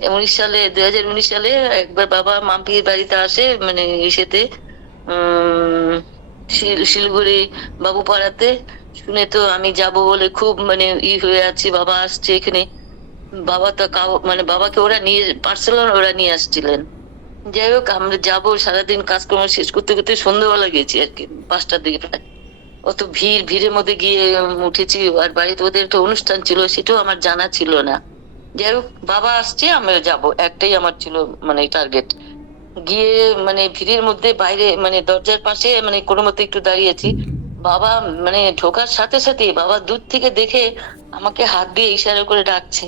2019 সালে 2019 সালে একবার বাবা মাম্পির বাড়িতে আসে, মানে ইসেতে, শিলিগুড়ি বাবুপাড়াতে। শুনে তো আমি যাব বলে খুব মানে হয়ে আছি, বাবা আসছে এখানে। বাবা তো মানে বাবাকে ওরা নিয়ে পার্সোনাল ওরা নিয়ে আসছিলেন। যাই হোক, আমরা যাবো, সারাদিন কাজকর্ম শেষ করতে করতে সন্ধ্যাবেলা গেছি আর কি, 5টার দিকে প্রায়। অত ভিড়ের মধ্যে গিয়ে উঠেছি, আর বাড়িতে ওদের একটা অনুষ্ঠান ছিল, সেটাও আমার জানা ছিল না। যাই হোক, বাবা আসছে, আমরা যাব, একটাই আমার ছিল মানে টার্গেট। গিয়ে মানে ভিড়ের মধ্যে বাইরে মানে দরজার পাশে মানে কোনো মতে একটু দাঁড়িয়েছি। বাবা মানে ঢোকার সাথে সাথে বাবা দূর থেকে দেখে আমাকে হাত দিয়ে ইশারা করে ডাকছে।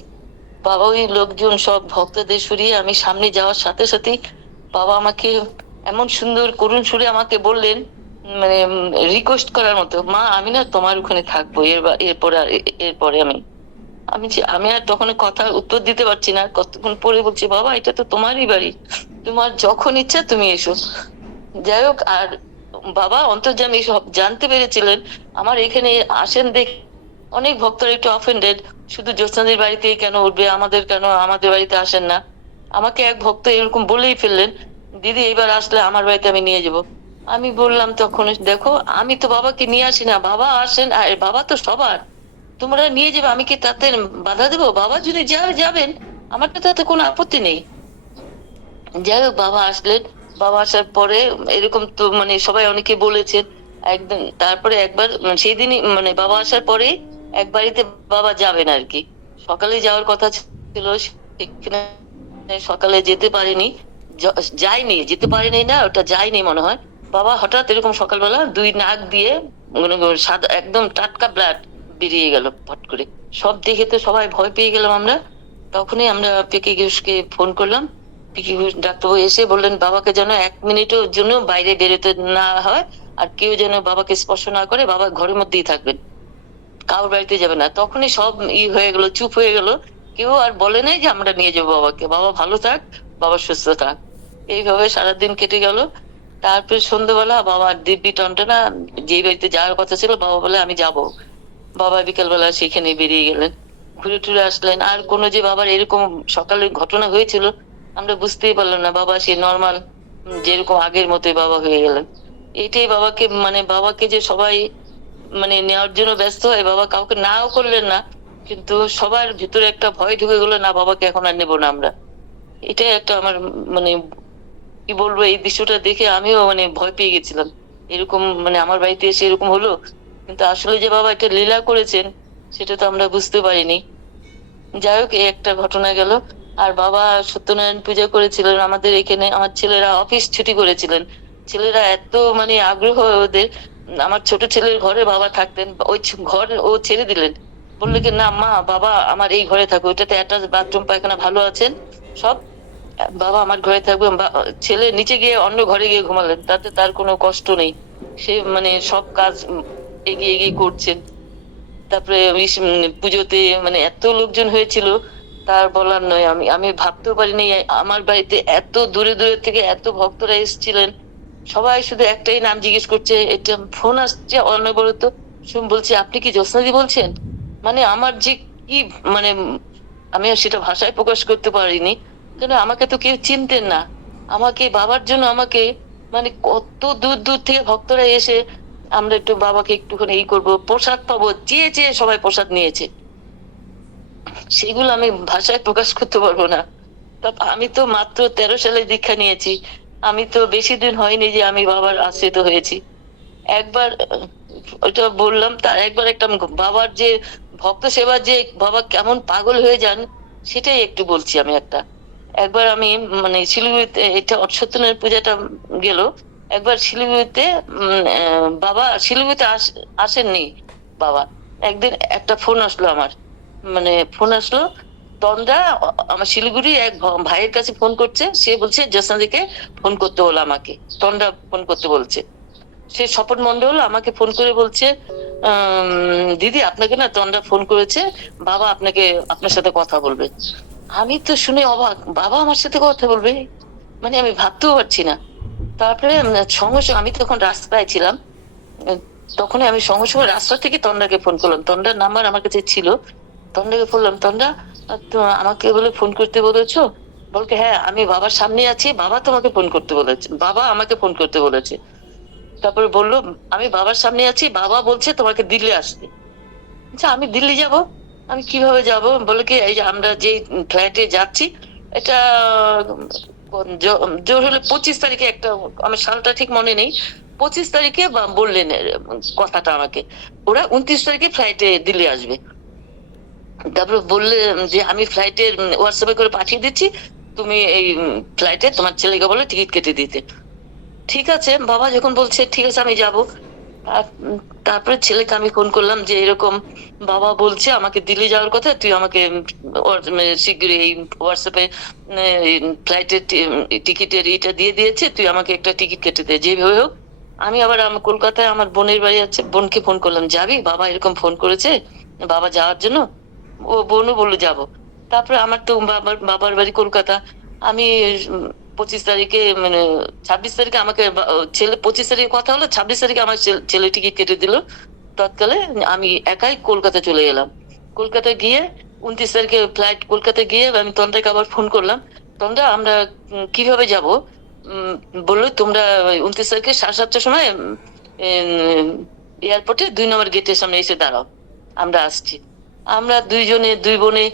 বাবা ওই লোকজন সব ভক্তদের সরিয়ে আমি সামনে যাওয়ার সাথে সাথে বাবা আমাকে এমন সুন্দর করুণ সুরে আমাকে বললেন, মানে রিকোয়েস্ট করার মতো, মা আমি না তোমার ওখানে থাকবো এরপরে এরপরে আমি আর তখন কথা উত্তর দিতে পারছি না। কতক্ষণ পরে বলছি, বাবা এটা তো তোমারই বাড়ি, তোমার যখন ইচ্ছা তুমি এসো। যাই হোক, আর বাবা অন্তর্যামী সব জানতে পেরেছিলেন আমার এখানে আসেন দেখে। অনেক ভক্তরা একটু অফেন্ডেড, শুধু জ্যোৎস্নাদের বাড়িতে কেন উঠবে, আমাদের কেন আমাদের বাড়িতে আসেন না। আমাকে এক ভক্ত এরকম বলেই ফেললেন, দিদি এবার আসলে আমার বাড়িতে আমি নিয়ে যাব। আমি বললাম তখন, দেখো আমি তো বাবাকে নিয়ে আসি না, বাবা আসেন, আর বাবা তো সবার, তোমরা নিয়ে যাবে, আমি কি তাতে বাধা দেবো? বাবা যদি যাবেন, আমার তো তাতে কোনো আপত্তি নেই। যাই হোক, বাবা আসলেন। বাবা আসার পরে এরকম তো মানে সবাই অনেকে বলেছেন। একদম তারপরে একবার সেই দিনই মানে বাবা আসার পরে এক বাড়িতে বাবা যাবেন আর কি, সকালে যাওয়ার কথা ছিল, সেখানে সকালে যেতে পারেনি। যেতে পারেনি, না ওটা যায়নি মনে হয়। বাবা হঠাৎ এরকম সকালবেলা দুই নাক দিয়ে মনে করো সাদা একদম টাটকা ব্লাড বেরিয়ে গেল ফট করে। সব দেখে তো সবাই ভয় পেয়ে গেলাম আমরা। তখনই আমরা পিকে ঘোষকে ফোন করলাম। পিকে ঘোষ ডাক্তারবাবু এসে বললেন বাবাকে যেন 1 মিনিটের জন্য বাইরে বেরোতে না হয়, আর কেউ যেন বাবাকে স্পর্শ না করে, বাবা ঘরের মধ্যেই থাকবেন, কারোর বাড়িতে যাবে না। তখনই সব হয়ে গেল, চুপ হয়ে গেল। কেউ আর বলে নাই যে আমরা নিয়ে যাবো বাবাকে, বাবা ভালো থাক, বাবা সুস্থ থাক। এইভাবে সারাদিন কেটে গেল। তারপরে সন্ধ্যেবেলা বাবার দিব্যি টনটনা, যে বাড়িতে যাওয়ার কথা ছিল বাবা বলে আমি যাব। বাবা বিকেলবেলা সেখানে বেরিয়ে গেলেন, ঘুরে টুরে আসলেন। আর কোনো যে বাবার এরকম সকালে ঘটনা হয়েছিল আমরা বুঝতেই পারলাম না। বাবা সে নর্মাল যেরকম আগের মতোই বাবা হয়ে গেলেন। এটাই বাবাকে মানে বাবাকে যে সবাই মানে নেওয়ার জন্য ব্যস্ত হয়, বাবা কাউকে নাও করলেন না, কিন্তু সবার ভিতরে একটা ভয় ঢুকে গেলো, না বাবাকে এখন আর নেবো না আমরা। এটাই একটা আমার মানে কি বলবো, এই দৃশ্যটা দেখে আমিও মানে ভয় পেয়ে গেছিলাম। এরকম মানে আমার বাড়িতে এসে এরকম হলো, কিন্তু আসলে যে বাবা একটা লীলা করেছেন সেটা তো আমরা বুঝতে পারিনি। যাই হোক, এই একটা ঘটনা গেল। আর বাবা সত্যনারায়ণ পূজা করেছিলেন আমাদের এখানে, আমার ছেলেরা অফিস ছুটি করেছিলেন। ছেলেরা এত মানে আগ্রহ ওদের, আমার ছোট ছেলের ঘরে বাবা থাকতেন, ওই ঘর ও ছেড়ে দিলেন। বললো কি না মা, বাবা আমার এই ঘরে থাকবে, ওইটাতে অ্যাটাচ বাথরুম পায়খানা ভালো আছেন সব, বাবা আমার ঘরে থাকবে। ছেলে নিচে গিয়ে অন্য ঘরে গিয়ে ঘুমালেন, তাতে তার কোনো কষ্ট নেই। সে মানে সব কাজ এগিয়ে এগিয়ে করছেন। তারপরে পুজোতে মানে এত লোকজন হয়েছিল, তার বলার নয়। আমি আমি ভাবতেও পারিনি আমার বাড়িতে এত দূরে দূরে থেকে এত ভক্তরা এসেছিলেন। সবাই শুধু একটাই নাম জিজ্ঞেস করছে, এটা ফোন আসছে অনবরত। বলছে আপনি কি জ্যোৎস্নাদি বলছেন? মানে আমার যে কি মানে আমি আর সেটা ভাষায় প্রকাশ করতে পারিনি। কেন আমাকে তো কেউ চিনতেন না, আমাকে বাবার জন্য আমাকে মানে কত দূর দূর থেকে ভক্তরা এসে আমরা একটু বাবাকে একটুখানি এই করবো, প্রসাদ পাবো, চেয়ে চেয়ে সবাই প্রসাদ নিয়েছে। সেগুলো আমি ভাষায় প্রকাশ করতে পারবো না। তা আমি তো মাত্র 13 সালে দীক্ষা নিয়েছি, আমি তো বেশি দিন হয়নি যে আমি বাবার আশ্রিত হয়েছি। একবার ওইটা বললাম, তার একবার একটা বাবার যে ভক্ত সেবার যে বাবা কেমন পাগল হয়ে যান সেটাই একটু বলছি আমি একটা। একবার আমি মানে শিলিগুড়িতে, এটা সত্যনারায়ণ পূজাটা গেল, একবার শিলিগুড়িতে বাবা শিলিগুড়িতে আসেননি বাবা। একদিন একটা ফোন আসলো আমার, মানে ফোন আসলো তন্দ্রা, আমার শিলিগুড়ি এক ভাইয়ের কাছে ফোন করছে, সে বলছে জ্যোৎস্নাদিকে ফোন করতে বলো আমাকে, তন্দ্রা ফোন করতে বলছে। সে স্বপন মন্ডল আমাকে ফোন করে বলছে, দিদি আপনাকে না তন্দ্রা ফোন করেছে, বাবা আপনাকে আপনার সাথে কথা বলবে। আমি তো শুনে অবাক, বাবা আমার সাথে কথা বলবে, মানে আমি ভাবতেও পারছি না। তারপরে সঙ্গে সঙ্গে আমি তখন রাস্তায় ছিলাম, আহ, তখন আমি সঙ্গে সঙ্গে রাস্তা থেকে তন্দ্রাকে ফোন করলাম, তন্দ্রার নাম্বার আমার কাছে ছিল। তন্দ্রাকে বললাম, তন্দ্রা তো আমাকে বলে ফোন করতে বলেছো? বলকে হ্যাঁ, আমি বাবার সামনে আছি, বাবা তোমাকে ফোন করতে বলেছে, বাবা আমাকে ফোন করতে বলেছে। তারপরে বললো আমি বাবার সামনে আছি, বাবা বলছে তোমাকে দিল্লি আসতে। আচ্ছা, আমি দিল্লি যাব, আমি কিভাবে যাব? বলে কি এই যে আমরা যে ফ্লাইটে যাচ্ছি, এটা জোর হলে 25 তারিখে একটা, আমার সালটা ঠিক মনে নেই, 25 তারিখে বললেন কথাটা আমাকে, ওরা 29 তারিখে ফ্লাইটে দিল্লি আসবে। তারপরে বললে যে আমি ফ্লাইটে হোয়াটসঅ্যাপে করে পাঠিয়ে দিচ্ছি, তুমি এই ফ্লাইটে তোমার ছেলেকে বলে টিকিট কেটে দিতে। ঠিক আছে, বাবা যখন বলছে ঠিক আছে আমি যাব। তারপরে ছেলেকে আমি ফোন করলাম যে এরকম বাবা বলছে আমাকে দিল্লি যাওয়ার কথা, তুই আমাকে শিগগিরই এই হোয়াটসঅ্যাপে ফ্লাইটের টিকিটের এটা দিয়ে দিয়েছে, তুই আমাকে একটা টিকিট কেটে দে যেভাবে হোক। আমি আবার আমার কলকাতায় আমার বোনের বাড়ি আছে, বোনকে ফোন করলাম, যাবি, বাবা এরকম ফোন করেছে বাবা যাওয়ার জন্য। ও বোনও বললো যাবো। তারপরে আমার তো বাবার বাবার বাড়ি কলকাতা। আমি 25 তারিখে, মানে 26 তারিখে আমাকে ছেলে, 25 তারিখে কথা হলো, 26 তারিখে আমার ছেলে টিকিট কেটে দিল তৎকালে। আমি একাই কলকাতা চলে এলাম। কলকাতা গিয়ে 29 তারিখে ফ্লাইট, কলকাতা গিয়ে আমি তন্দ্রাকে আবার ফোন করলাম, তন্দ্রা আমরা কিভাবে যাব? বললো তোমরা 29 তারিখে 7:30টার সময় এয়ারপোর্টে 2 নম্বর গেটের সামনে এসে দাঁড়াও, আমরা আসছি। আমরা দুইজনে, দুই বোনে,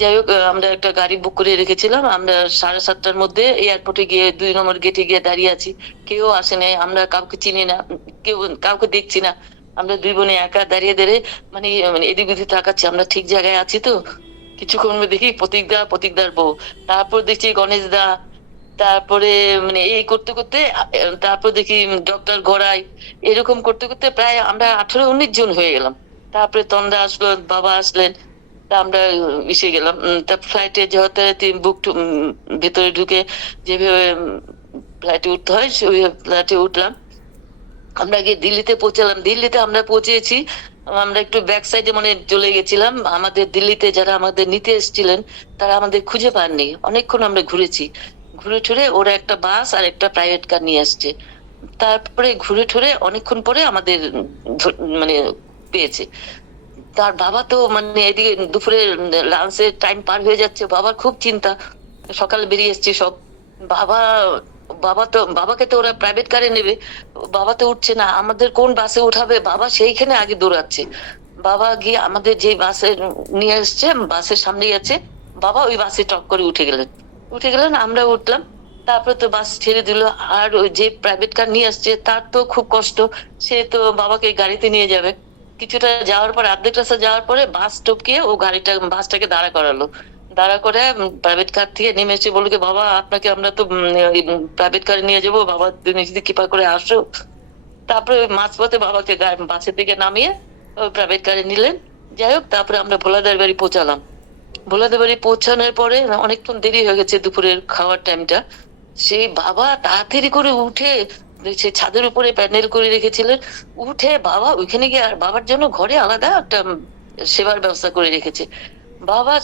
যাই হোক আমরা একটা গাড়ি বুক করে রেখেছিলাম। আমরা 7:30টার মধ্যে এয়ারপোর্টে গিয়ে 2 নম্বর গেটে গিয়ে দাঁড়িয়ে আছি। কেউ আসে নাই, আমরা কাউকে চিনি না, কেউ কাউকে দেখছি না। আমরা দুই বোনে একা দাঁড়িয়ে দাঁড়িয়ে মানে এদিক ওদিক তাকাচ্ছি, আমরা ঠিক জায়গায় আছি তো। কিছুক্ষণ দেখি প্রতীকদার বউ, তারপর দেখছি গণেশ দা, তারপরে মানে এই করতে করতে তারপর দেখি ডক্টর গড়াই, এরকম করতে করতে প্রায় আমরা 18-19 জন হয়ে গেলাম। তারপরে তন্দ্রা আসলো, বাবা আসলেন। তা আমরা এসে গেলাম। তা ফ্লাইটে যথারীতি বুক ভেতরে ঢুকে যেভাবে ফ্লাইটে উঠতে হয় সেই ফ্লাইটে উঠলাম। আমরা গিয়ে দিল্লিতে পৌঁছালাম। দিল্লিতে আমরা পৌঁছেছি, আমরা একটু ব্যাক সাইডে মানে চলে গেছিলাম। আমাদের দিল্লিতে যারা আমাদের নিতে এসেছিলেন তারা আমাদের খুঁজে পাননি, অনেকক্ষণ আমরা ঘুরেছি। ঘুরে টুরে ওরা একটা বাস আর একটা প্রাইভেট কার নিয়ে আসছে। তারপরে ঘুরে টুরে অনেকক্ষণ পরে আমাদের মানে পেয়েছে। তার বাবা তো মানে এদিকে দুপুরে লাঞ্চের টাইম পার হয়ে যাচ্ছে, বাবার খুব চিন্তা, সকালে বেরিয়ে এসছে সব। বাবা বাবাকে তো ওরা প্রাইভেট কারে নেবে, বাবা তো উঠছে না, আমাদের কোন বাসে উঠাবে, বাবা সেইখানে আগে দৌড়াচ্ছে। বাবা গিয়ে আমাদের যে বাসে নিয়ে এসছে, বাসের সামনেই আছে, বাবা ওই বাসে টপ করে উঠে গেলেন, আমরা উঠলাম। তারপরে তো বাস ছেড়ে দিল। আর ওই যে প্রাইভেট কার নিয়ে আসছে তার তো খুব কষ্ট, সে তো বাবাকে গাড়িতে নিয়ে যাবে। কিছুটা যাওয়ার পর, অর্ধেক রাস্তা যাওয়ার পরে বাস টপকিয়ে ও বাসটাকে দাঁড়া করালো। দাঁড়া করে প্রাইভেট কার থেকে নেমে এসে বললো কি, বাবা আপনাকে আমরা তো প্রাইভেট কারে নিয়ে যাবো, বাবা তুমি যদি কৃপা করে আসো। তারপরে মাঝপথে বাবাকে বাসের থেকে নামিয়ে প্রাইভেট কারে নিলেন। যাই হোক, তারপরে আমরা ভোলাদার বাড়ি পৌঁছালাম। ভোলাদার বাড়ি পৌঁছানোর পরে অনেকক্ষণ দেরি হয়ে গেছে, দুপুরের খাওয়ার টাইমটা। সেই বাবা তাড়াতাড়ি করে উঠে, সে ছাদের উপরে প্যান্ডেল করে রেখেছিলেন, উঠে বাবা ওইখানে গিয়ে, আর বাবার জন্য ঘরে আলাদা একটা সেবার ব্যবস্থা করে রেখেছে। বাবা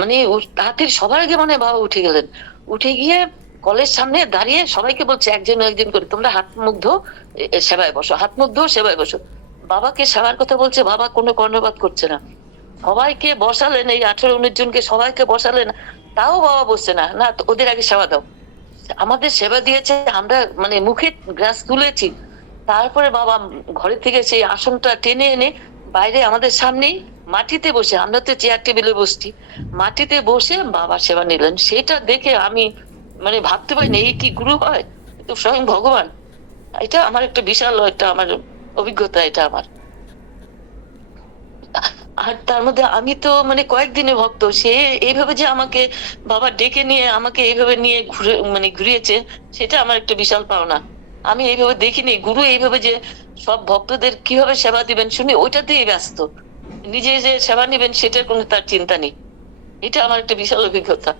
মানে তাড়াতাড়ি সবার আগে মানে বাবা উঠে গেলেন। উঠে গিয়ে কলের সামনে দাঁড়িয়ে সবাইকে বলছে একজন একজন করে, তোমরা হাত মুখ ধো, সেবায় বসো, হাত মুখ ধো, সেবায় বসো। বাবাকে সেবার কথা বলছে, বাবা কোনো কর্ণপাত করছে না। সবাইকে বসালেন, এই 18-19 জনকে সবাইকে বসালেন, তাও বাবা বসছে না, না ওদের আগে সেবা দাও। আমাদের সেবা দিয়েছে, আমরা মানে মুখে গ্লাস তুলেছি। তারপরে বাবা ঘরে থেকে সেই আসনটা টেনে এনে বাইরে আমাদের সামনেই মাটিতে বসে, আমরা তো চেয়ার টেবিলে বসছি, মাটিতে বসে বাবা সেবা নিলেন। সেটা দেখে আমি মানে ভাবতে পারিনি এই কি গুরু হয়, তো স্বয়ং ভগবান। এটা আমার একটা বিশাল একটা আমার অভিজ্ঞতা, এটা আমার। আর তার মধ্যে আমি তো মানে কয়েকদিনের ভক্ত, সে এইভাবে যে আমাকে বাবা ডেকে নিয়ে আমাকে এইভাবে নিয়ে ঘুরিয়েছে, সেটা আমার একটা বিশাল পাওনা। আমি এইভাবে দেখিনি গুরু এইভাবে যে সব ভক্তদের কিভাবে সেবা দিবেন শুনে ওইটাতেই ব্যস্ত, নিজে যে সেবা নিবেন সেটার কোনো তার চিন্তা নেই। এটা আমার একটা বিশাল অভিজ্ঞতা।